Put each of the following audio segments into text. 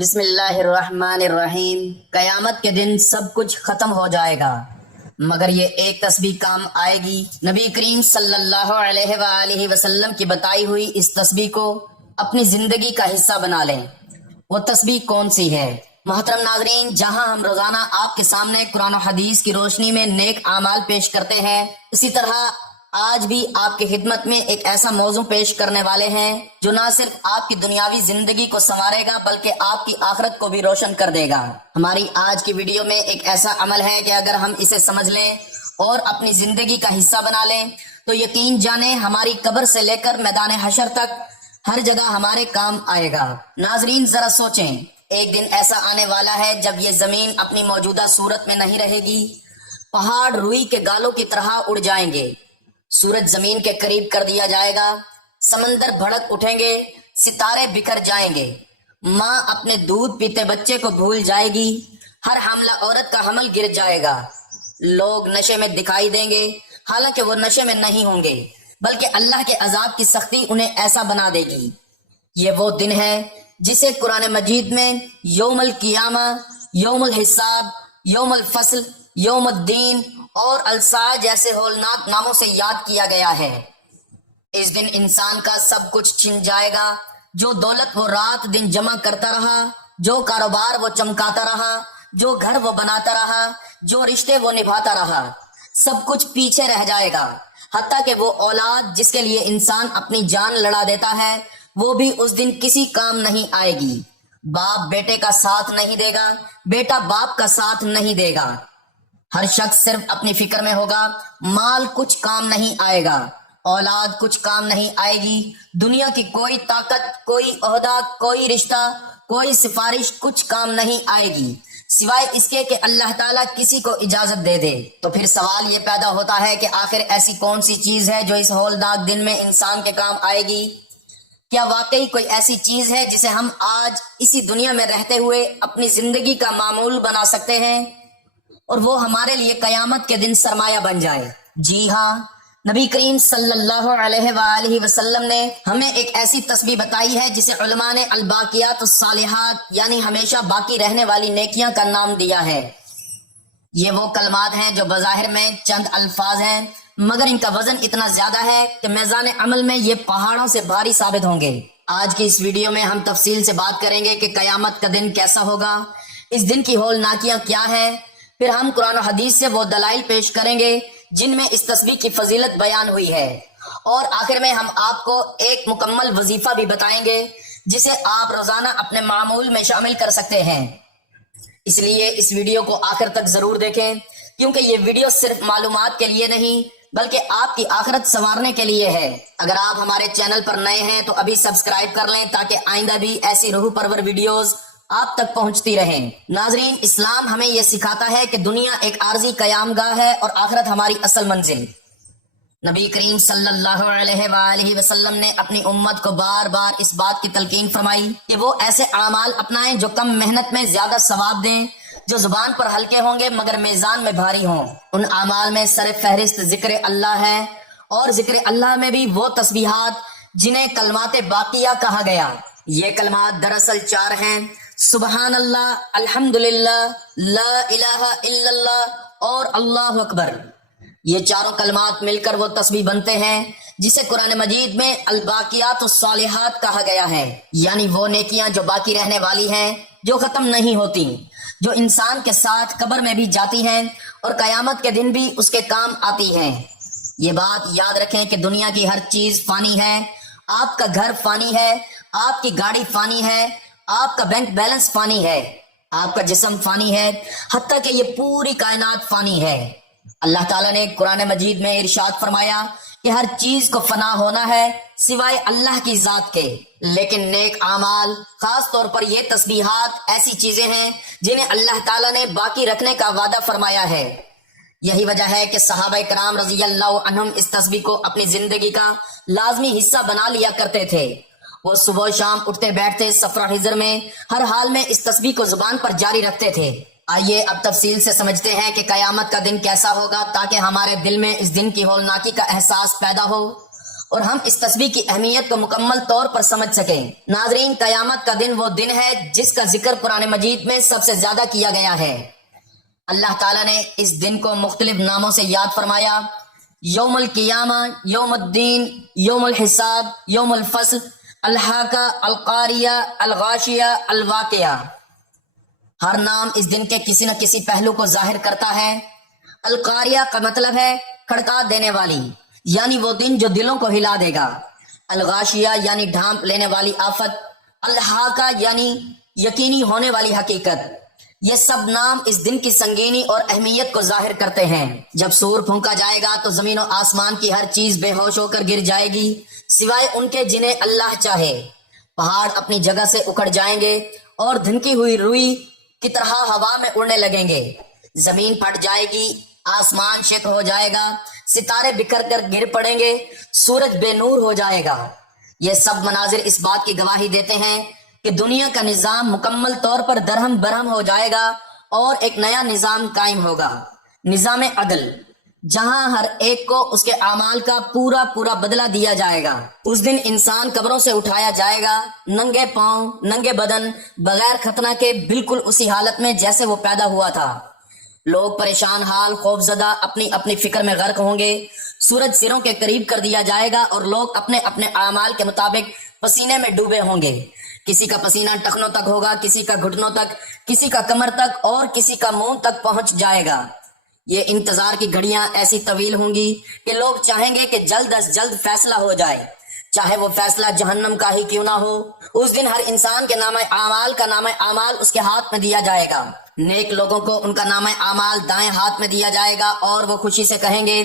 بسم اللہ الرحمن الرحیم۔ قیامت کے دن سب کچھ ختم ہو جائے گا مگر یہ ایک تسبیح کام آئے گی۔ نبی کریم صلی اللہ علیہ وآلہ وسلم کی بتائی ہوئی اس تسبیح کو اپنی زندگی کا حصہ بنا لیں۔ وہ تسبیح کون سی ہے؟ محترم ناظرین، جہاں ہم روزانہ آپ کے سامنے قرآن و حدیث کی روشنی میں نیک اعمال پیش کرتے ہیں، اسی طرح آج بھی آپ کی خدمت میں ایک ایسا موضوع پیش کرنے والے ہیں جو نہ صرف آپ کی دنیاوی زندگی کو سنوارے گا بلکہ آپ کی آخرت کو بھی روشن کر دے گا۔ ہماری آج کی ویڈیو میں ایک ایسا عمل ہے کہ اگر ہم اسے سمجھ لیں اور اپنی زندگی کا حصہ بنا لیں تو یقین جانیں ہماری قبر سے لے کر میدان حشر تک ہر جگہ ہمارے کام آئے گا۔ ناظرین ذرا سوچیں، ایک دن ایسا آنے والا ہے جب یہ زمین اپنی موجودہ صورت میں نہیں رہے گی، پہاڑ روئی کے گالوں کی طرح اڑ جائیں گے، سورج زمین کے قریب کر دیا جائے گا، سمندر بھڑک اٹھیں گے، ستارے بکھر جائیں گے، ماں اپنے دودھ پیتے بچے کو بھول جائے گی، ہر حاملہ عورت کا حمل گر جائے گا، لوگ نشے میں دکھائی دیں گے حالانکہ وہ نشے میں نہیں ہوں گے بلکہ اللہ کے عذاب کی سختی انہیں ایسا بنا دے گی۔ یہ وہ دن ہے جسے قرآن مجید میں یوم القیامہ، یوم الحساب، یوم الفصل، یوم الدین اور الساعہ جیسے ہولناک ناموں سے یاد کیا گیا ہے۔ اس دن انسان کا سب کچھ چھن جائے گا، جو دولت وہ رات دن جمع کرتا رہا، جو کاروبار وہ چمکاتا رہا، جو گھر وہ بناتا رہا، جو رشتے وہ نبھاتا رہا، سب کچھ پیچھے رہ جائے گا، حتیٰ کہ وہ اولاد جس کے لیے انسان اپنی جان لڑا دیتا ہے وہ بھی اس دن کسی کام نہیں آئے گی۔ باپ بیٹے کا ساتھ نہیں دے گا، بیٹا باپ کا ساتھ نہیں دے گا، ہر شخص صرف اپنی فکر میں ہوگا، مال کچھ کام نہیں آئے گا، اولاد کچھ کام نہیں آئے گی، دنیا کی کوئی طاقت، کوئی عہدہ، کوئی رشتہ، کوئی سفارش کچھ کام نہیں آئے گی سوائے اس کے کہ اللہ تعالیٰ کسی کو اجازت دے دے۔ تو پھر سوال یہ پیدا ہوتا ہے کہ آخر ایسی کون سی چیز ہے جو اس ہولناک دن میں انسان کے کام آئے گی؟ کیا واقعی کوئی ایسی چیز ہے جسے ہم آج اسی دنیا میں رہتے ہوئے اپنی زندگی کا معمول بنا سکتے ہیں اور وہ ہمارے لیے قیامت کے دن سرمایہ بن جائے؟ جی ہاں، نبی کریم صلی اللہ علیہ وآلہ وسلم نے ہمیں ایک ایسی تسبیح بتائی ہے جسے علماء نے الباقیات الصالحات یعنی ہمیشہ باقی رہنے والی نیکیاں کا نام دیا ہے۔ یہ وہ کلمات ہیں جو بظاہر میں چند الفاظ ہیں مگر ان کا وزن اتنا زیادہ ہے کہ میزان عمل میں یہ پہاڑوں سے بھاری ثابت ہوں گے۔ آج کی اس ویڈیو میں ہم تفصیل سے بات کریں گے کہ قیامت کا دن کیسا ہوگا، اس دن کی ہولناکیاں کیا ہیں، پھر ہم قرآن و حدیث سے وہ دلائل پیش کریں گے جن میں اس تسبیح کی فضیلت بیان ہوئی ہے، اور آخر میں ہم آپ کو ایک مکمل وظیفہ بھی بتائیں گے جسے آپ روزانہ اپنے معمول میں شامل کر سکتے ہیں۔ اس لیے اس ویڈیو کو آخر تک ضرور دیکھیں کیونکہ یہ ویڈیو صرف معلومات کے لیے نہیں بلکہ آپ کی آخرت سنوارنے کے لیے ہے۔ اگر آپ ہمارے چینل پر نئے ہیں تو ابھی سبسکرائب کر لیں تاکہ آئندہ بھی ایسی روح پرور ویڈیوز آپ تک پہنچتی رہیں۔ ناظرین، اسلام ہمیں یہ سکھاتا ہے کہ دنیا ایک عارضی قیام گاہ ہے اور آخرت ہماری اصل منزل۔ نبی کریم صلی اللہ علیہ وآلہ وسلم نے اپنی امت کو بار بار اس بات کی تلقین فرمائی کہ وہ ایسے اعمال اپنائیں جو کم محنت میں زیادہ ثواب دیں، جو زبان پر ہلکے ہوں گے مگر میزان میں بھاری ہوں۔ ان اعمال میں سر فہرست ذکر اللہ ہے، اور ذکر اللہ میں بھی وہ تسبیحات جنہیں کلمات باقیہ کہا گیا۔ یہ کلمات دراصل چار ہیں: سبحان اللہ، الحمدللہ، لا الہ الا اللہ اور اللہ اکبر۔ یہ چاروں کلمات مل کر وہ تسبیح بنتے ہیں جسے قرآن مجید میں الباقیات الصالحات کہا گیا ہے، یعنی وہ نیکیاں جو باقی رہنے والی ہیں، جو ختم نہیں ہوتی، جو انسان کے ساتھ قبر میں بھی جاتی ہیں اور قیامت کے دن بھی اس کے کام آتی ہیں۔ یہ بات یاد رکھیں کہ دنیا کی ہر چیز فانی ہے، آپ کا گھر فانی ہے، آپ کی گاڑی فانی ہے، آپ کا بینک بیلنس فانی ہے، آپ کا جسم فانی ہے، حتیٰ کہ یہ پوری کائنات فانی ہے۔ اللہ تعالیٰ نے قرآن مجید میں ارشاد فرمایا کہ ہر چیز کو فنا ہونا ہے سوائے اللہ کی ذات کے، لیکن نیک اعمال، خاص طور پر یہ تسبیحات ایسی چیزیں ہیں جنہیں اللہ تعالیٰ نے باقی رکھنے کا وعدہ فرمایا ہے۔ یہی وجہ ہے کہ صحابہ کرام رضی اللہ عنہم اس تسبیح کو اپنی زندگی کا لازمی حصہ بنا لیا کرتے تھے۔ وہ صبح و شام اٹھتے بیٹھتے سفر و حضر میں ہر حال میں اس تسبیح کو زبان پر جاری رکھتے تھے۔ آئیے اب تفصیل سے سمجھتے ہیں کہ قیامت کا دن کیسا ہوگا تاکہ ہمارے دل میں اس دن کی ہولناکی کا احساس پیدا ہو اور ہم اس تسبیح کی اہمیت کو مکمل طور پر سمجھ سکیں۔ ناظرین، قیامت کا دن وہ دن ہے جس کا ذکر قرآن مجید میں سب سے زیادہ کیا گیا ہے۔ اللہ تعالیٰ نے اس دن کو مختلف ناموں سے یاد فرمایا: یوم القیامہ، یوم الدین، یوم الحساب، یوم الفصل، الحاقہ، القاریہ، الغاشیہ، الواقعہ۔ ہر نام اس دن کے کسی نہ کسی پہلو کو ظاہر کرتا ہے۔ القاریہ کا مطلب ہے کھڑکا دینے والی، یعنی وہ دن جو دلوں کو ہلا دے گا۔ الغاشیہ یعنی ڈھانپ لینے والی آفت۔ الحاقہ یعنی یقینی ہونے والی حقیقت۔ یہ سب نام اس دن کی سنگینی اور اہمیت کو ظاہر کرتے ہیں۔ جب سور پھونکا جائے گا تو زمین و آسمان کی ہر چیز بے ہوش ہو کر گر جائے گی سوائے ان کے جنہیں اللہ چاہے۔ پہاڑ اپنی جگہ سے اکھڑ جائیں گے اور دھنکی ہوئی روئی کی طرح ہوا میں اڑنے لگیں گے۔ زمین پھٹ جائے گی، آسمان شق ہو جائے گا، ستارے بکھر کر گر پڑیں گے، سورج بے نور ہو جائے گا۔ یہ سب مناظر اس بات کی گواہی دیتے ہیں کہ دنیا کا نظام مکمل طور پر درہم برہم ہو جائے گا اور ایک نیا نظام قائم ہوگا، نظام عدل، جہاں ہر ایک کو اس کے اعمال کا پورا پورا بدلہ دیا جائے گا۔ اس دن انسان قبروں سے اٹھایا جائے گا، ننگے پاؤں، ننگے بدن، بغیر ختنہ کے، بالکل اسی حالت میں جیسے وہ پیدا ہوا تھا۔ لوگ پریشان حال، خوف زدہ، اپنی اپنی فکر میں غرق ہوں گے۔ سورج سروں کے قریب کر دیا جائے گا اور لوگ اپنے اپنے اعمال کے مطابق پسینے میں ڈوبے ہوں گے۔ کسی کا پسینہ ٹخنوں تک ہوگا، کسی کا گھٹنوں تک، کسی کا کمر تک اور کسی کا منہ تک پہنچ جائے گا۔ یہ انتظار کی گھڑیاں ایسی طویل ہوں گی کہ لوگ چاہیں گے کہ جلد از جلد فیصلہ ہو جائے، چاہے وہ فیصلہ جہنم کا ہی کیوں نہ ہو۔ اس دن ہر انسان کے نام اعمال کا نام اعمال اس کے ہاتھ میں دیا جائے گا۔ نیک لوگوں کو ان کا نام اعمال دائیں ہاتھ میں دیا جائے گا اور وہ خوشی سے کہیں گے،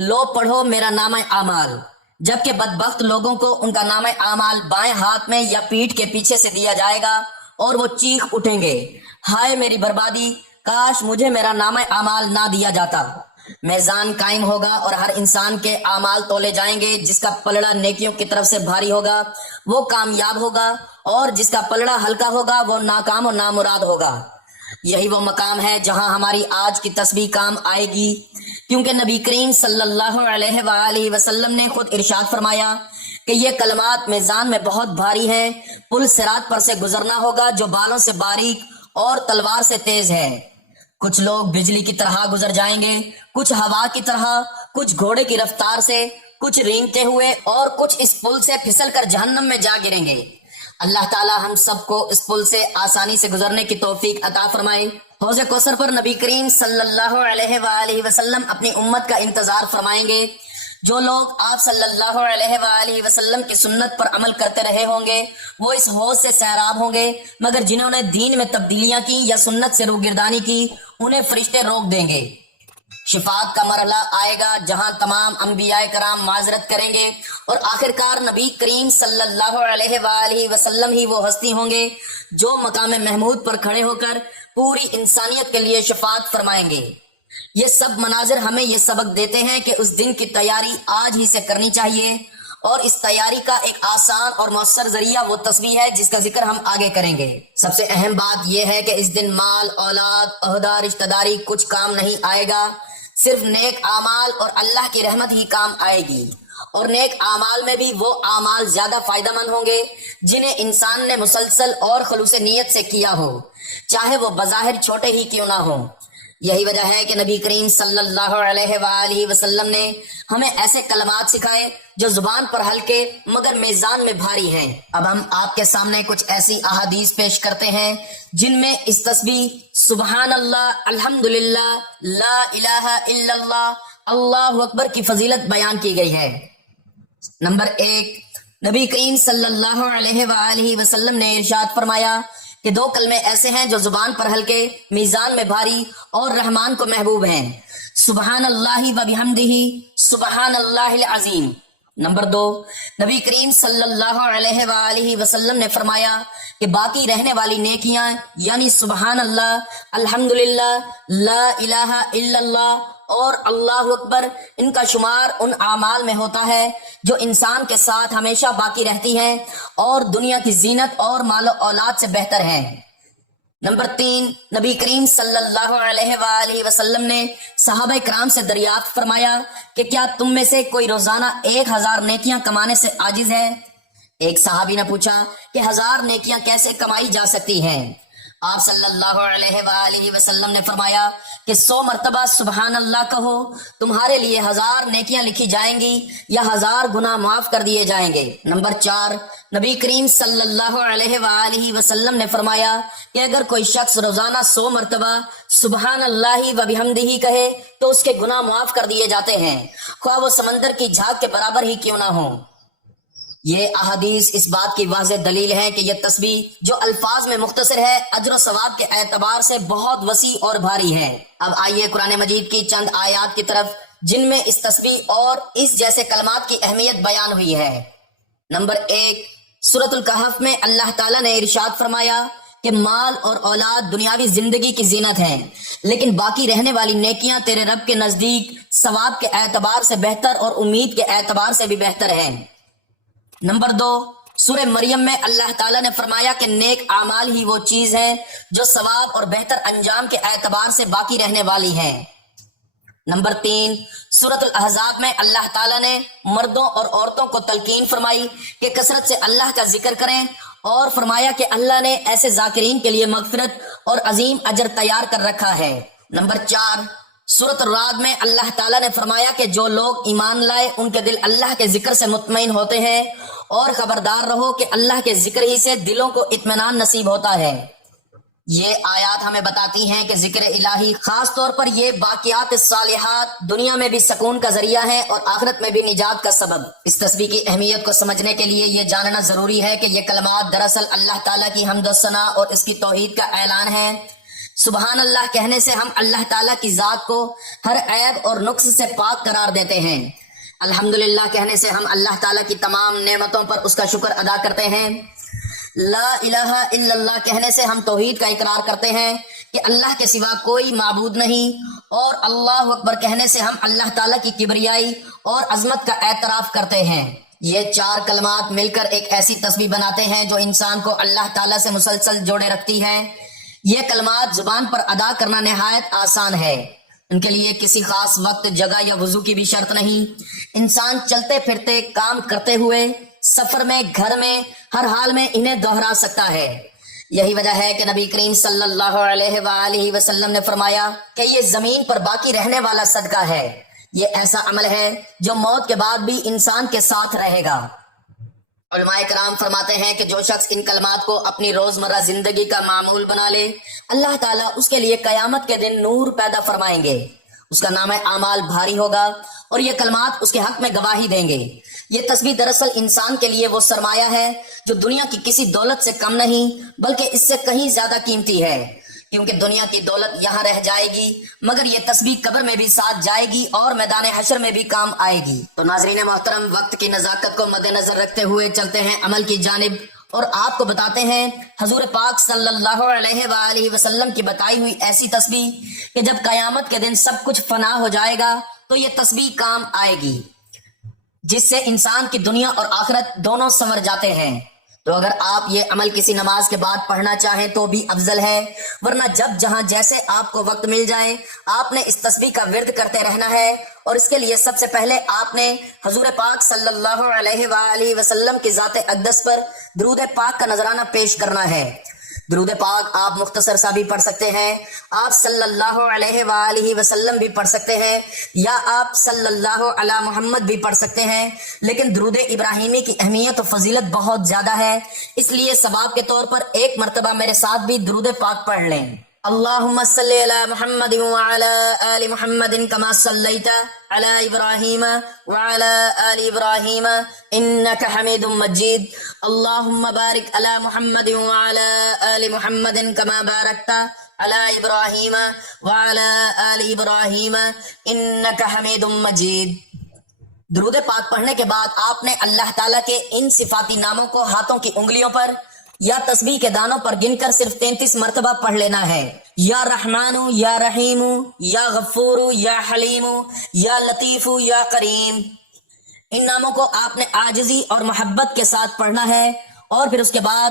لو پڑھو میرا نام اعمال۔ جبکہ بدبخت لوگوں کو ان کا نام اعمال بائیں ہاتھ میں یا پیٹھ کے پیچھے سے دیا جائے گا اور وہ چیخ اٹھیں گے، ہائے میری بربادی، کاش مجھے میرا نام اعمال نہ دیا جاتا۔ میزان قائم ہوگا اور ہر انسان کے اعمال تولے جائیں گے۔ جس کا پلڑا نیکیوں کی طرف سے بھاری ہوگا وہ کامیاب ہوگا اور جس کا پلڑا ہلکا ہوگا وہ ناکام و نامراد ہوگا۔ یہی وہ مقام ہے جہاں ہماری آج کی تسبیح کام آئے گی، کیونکہ نبی کریم صلی اللہ علیہ وآلہ وسلم نے خود ارشاد فرمایا کہ یہ کلمات میزان میں بہت بھاری ہیں، پل صراط پر سے گزرنا ہوگا جو بالوں سے باریک اور تلوار سے تیز ہے۔ کچھ لوگ بجلی کی طرح گزر جائیں گے، کچھ ہوا کی طرح، کچھ گھوڑے کی رفتار سے، کچھ رینگتے ہوئے اور کچھ اس پل سے پھسل کر جہنم میں جا گریں گے۔ اللہ تعالی ہم سب کو اس پل سے آسانی سے گزرنے کی توفیق عطا فرمائے۔ حوض کوثر پر نبی کریم صلی اللہ علیہ وآلہ وسلم اپنی امت کا انتظار فرمائیں گے۔ جو لوگ آپ صلی اللہ علیہ وآلہ وسلم کی سنت پر عمل کرتے رہے ہوں گے وہ اس حوض سے سیراب ہوں گے، مگر جنہوں نے دین میں تبدیلیاں کی یا سنت سے روگردانی کی انہیں فرشتے روک دیں گے۔ شفاعت کا مرحلہ آئے گا جہاں تمام انبیاء کرام معذرت کریں گے اور آخرکار نبی کریم صلی اللہ علیہ وآلہ وسلم ہی وہ ہستی ہوں گے جو مقام محمود پر کھڑے ہو کر پوری انسانیت کے لیے شفاعت فرمائیں گے۔ یہ سب مناظر ہمیں یہ سبق دیتے ہیں کہ اس دن کی تیاری آج ہی سے کرنی چاہیے، اور اس تیاری کا ایک آسان اور مؤثر ذریعہ وہ تسبیح ہے جس کا ذکر ہم آگے کریں گے۔ سب سے اہم بات یہ ہے کہ اس دن مال، اولاد، عہدہ، رشتہ داری کچھ کام نہیں آئے گا، صرف نیک اعمال اور اللہ کی رحمت ہی کام آئے گی۔ اور نیک اعمال میں بھی وہ اعمال زیادہ فائدہ مند ہوں گے جنہیں انسان نے مسلسل اور خلوص نیت سے کیا ہو، چاہے وہ بظاہر چھوٹے ہی کیوں نہ ہوں۔ یہی وجہ ہے کہ نبی کریم صلی اللہ علیہ وآلہ وسلم نے ہمیں ایسے کلمات سکھائے جو زبان پر ہلکے مگر میزان میں بھاری ہیں۔ اب ہم آپ کے سامنے کچھ ایسی احادیث پیش کرتے ہیں جن میں اس تسبیح سبحان اللہ، الحمدللہ، لا الہ الا اللہ، اللہ اکبر کی فضیلت بیان کی گئی ہے۔ نمبر 1، نبی کریم صلی اللہ علیہ وآلہ وسلم نے ارشاد فرمایا کہ 2 کلمے ایسے ہیں جو زبان پر ہلکے، میزان میں بھاری اور رحمان کو محبوب ہیں، سبحان اللہ و بحمدہ، سبحان اللہ العظیم۔ نمبر 2، نبی کریم صلی اللہ علیہ وآلہ وسلم نے فرمایا کہ باقی رہنے والی نیکیاں یعنی سبحان اللہ، الحمدللہ، لا الہ الا اللہ اور اللہ اکبر، ان کا شمار ان اعمال میں ہوتا ہے جو انسان کے ساتھ ہمیشہ باقی رہتی ہیں اور دنیا کی زینت اور مال و اولاد سے بہتر ہیں۔ نمبر 3، نبی کریم صلی اللہ علیہ وآلہ وسلم نے صحابہ کرام سے دریافت فرمایا کہ کیا تم میں سے کوئی روزانہ 1000 نیکیاں کمانے سے عاجز ہے؟ ایک صحابی نے پوچھا کہ 1000 نیکیاں کیسے کمائی جا سکتی ہیں؟ آپ صلی اللہ علیہ وآلہ وسلم نے فرمایا کہ 100 مرتبہ سبحان اللہ کہو، تمہارے لیے 1000 نیکیاں لکھی جائیں گی یا 1000 گناہ معاف کر دیے جائیں گے۔ نمبر 4، نبی کریم صلی اللہ علیہ وآلہ وسلم نے فرمایا کہ اگر کوئی شخص روزانہ 100 مرتبہ سبحان اللہ و بحمدہ کہے تو اس کے گناہ معاف کر دیے جاتے ہیں، خواہ وہ سمندر کی جھاگ کے برابر ہی کیوں نہ ہوں۔ یہ احادیث اس بات کی واضح دلیل ہے کہ یہ تسبیح جو الفاظ میں مختصر ہے، اجر و ثواب کے اعتبار سے بہت وسیع اور بھاری ہے۔ اب آئیے قرآن مجید کی چند آیات کی طرف جن میں اس تسبیح اور اس جیسے کلمات کی اہمیت بیان ہوئی ہے۔ نمبر 1، سورۃ الکہف میں اللہ تعالیٰ نے ارشاد فرمایا کہ مال اور اولاد دنیاوی زندگی کی زینت ہیں، لیکن باقی رہنے والی نیکیاں تیرے رب کے نزدیک ثواب کے اعتبار سے بہتر اور امید کے اعتبار سے بھی بہتر ہیں۔ نمبر 2، سورہ مریم میں اللہ تعالیٰ نے فرمایا کہ نیک اعمال ہی وہ چیز ہے جو ثواب اور بہتر انجام کے اعتبار سے باقی رہنے والی ہے۔ نمبر 3، سورۃ الاحزاب میں اللہ تعالیٰ نے مردوں اور عورتوں کو تلقین فرمائی کہ کثرت سے اللہ کا ذکر کریں، اور فرمایا کہ اللہ نے ایسے ذاکرین کے لیے مغفرت اور عظیم اجر تیار کر رکھا ہے۔ نمبر 4، سورۃ الرعد میں اللہ تعالیٰ نے فرمایا کہ جو لوگ ایمان لائے ان کے دل اللہ کے ذکر سے مطمئن ہوتے ہیں، اور خبردار رہو کہ اللہ کے ذکر ہی سے دلوں کو اطمینان نصیب ہوتا ہے۔ یہ آیات ہمیں بتاتی ہیں کہ ذکر الہی، خاص طور پر یہ باقیات الصالحات، دنیا میں بھی سکون کا ذریعہ ہے اور آخرت میں بھی نجات کا سبب۔ اس تسبیح کی اہمیت کو سمجھنے کے لیے یہ جاننا ضروری ہے کہ یہ کلمات دراصل اللہ تعالیٰ کی حمد و ثنا اور اس کی توحید کا اعلان ہے۔ سبحان اللہ کہنے سے ہم اللہ تعالیٰ کی ذات کو ہر عیب اور نقص سے پاک قرار دیتے ہیں۔ الحمدللہ کہنے سے ہم اللہ تعالیٰ کی تمام نعمتوں پر اس کا شکر ادا کرتے ہیں۔ لا الہ الا اللہ کہنے سے ہم توحید کا اقرار کرتے ہیں کہ اللہ کے سوا کوئی معبود نہیں، اور اللہ اکبر کہنے سے ہم اللہ تعالیٰ کی کبریائی اور عظمت کا اعتراف کرتے ہیں۔ یہ 4 کلمات مل کر ایک ایسی تسبیح بناتے ہیں جو انسان کو اللہ تعالیٰ سے مسلسل جوڑے رکھتی ہے۔ یہ کلمات زبان پر ادا کرنا نہایت آسان ہے، ان کے لیے کسی خاص وقت، جگہ یا وضو کی بھی شرط نہیں۔ انسان چلتے پھرتے، کام کرتے ہوئے، سفر میں، گھر میں، ہر حال میں انہیں دہرا سکتا ہے۔ یہی وجہ ہے کہ نبی کریم صلی اللہ علیہ وآلہ وسلم نے فرمایا کہ یہ زمین پر باقی رہنے والا صدقہ ہے۔ یہ ایسا عمل ہے جو موت کے بعد بھی انسان کے ساتھ رہے گا۔ علماء کرام فرماتے ہیں کہ جو شخص ان کلمات کو اپنی روزمرہ زندگی کا معمول بنا لے، اللہ تعالیٰ اس کے لیے قیامت کے دن نور پیدا فرمائیں گے، اس کا نام اعمال بھاری ہوگا، اور یہ کلمات اس کے حق میں گواہی دیں گے۔ یہ تسبیح دراصل انسان کے لیے وہ سرمایہ ہے جو دنیا کی کسی دولت سے کم نہیں بلکہ اس سے کہیں زیادہ قیمتی ہے، کیونکہ دنیا کی دولت یہاں رہ جائے گی، مگر یہ تسبیح قبر میں بھی ساتھ جائے گی اور میدان حشر میں بھی کام آئے گی۔ تو ناظرین محترم، وقت کی نزاکت کو مد نظر رکھتے ہوئے چلتے ہیں عمل کی جانب، اور آپ کو بتاتے ہیں حضور پاک صلی اللہ علیہ وآلہ وسلم کی بتائی ہوئی ایسی تسبیح کہ جب قیامت کے دن سب کچھ فنا ہو جائے گا تو یہ تسبیح کام آئے گی، جس سے انسان کی دنیا اور آخرت دونوں سنور جاتے ہیں۔ تو اگر آپ یہ عمل کسی نماز کے بعد پڑھنا چاہیں تو بھی افضل ہے، ورنہ جب جہاں جیسے آپ کو وقت مل جائے آپ نے اس تسبیح کا ورد کرتے رہنا ہے۔ اور اس کے لیے سب سے پہلے آپ نے حضور پاک صلی اللہ علیہ وآلہ وسلم کی ذات اقدس پر درود پاک کا نذرانہ پیش کرنا ہے۔ درود پاک آپ مختصر سا بھی پڑھ سکتے ہیں، آپ صلی اللہ علیہ وآلہ وسلم بھی پڑھ سکتے ہیں، یا آپ صلی اللہ علی محمد بھی پڑھ سکتے ہیں، لیکن درود ابراہیمی کی اہمیت و فضیلت بہت زیادہ ہے، اس لیے ثواب کے طور پر ایک مرتبہ میرے ساتھ بھی درود پاک پڑھ لیں۔ اللہم صلی علی محمد وعلی آل محمد کما صلیت علی ابراہیم وعلی آل ابراہیم انک حمید مجید۔ اللہم بارک علی محمد وعلی آل محمد کما بارکت علی ابراہیم وعلی آل ابراہیم انک حمید مجید۔ درود پاک پڑھنے کے بعد آپ نے اللہ تعالیٰ کے ان صفاتی ناموں کو ہاتھوں کی انگلیوں پر یا تسبیح کے دانوں پر گن کر صرف 33 مرتبہ پڑھ لینا ہے۔ یا رحمان، یا رحیم، یا غفور، یا حلیم، یا لطیف، یا کریم، ان ناموں کو آپ نے عاجزی اور محبت کے ساتھ پڑھنا ہے، اور پھر اس کے بعد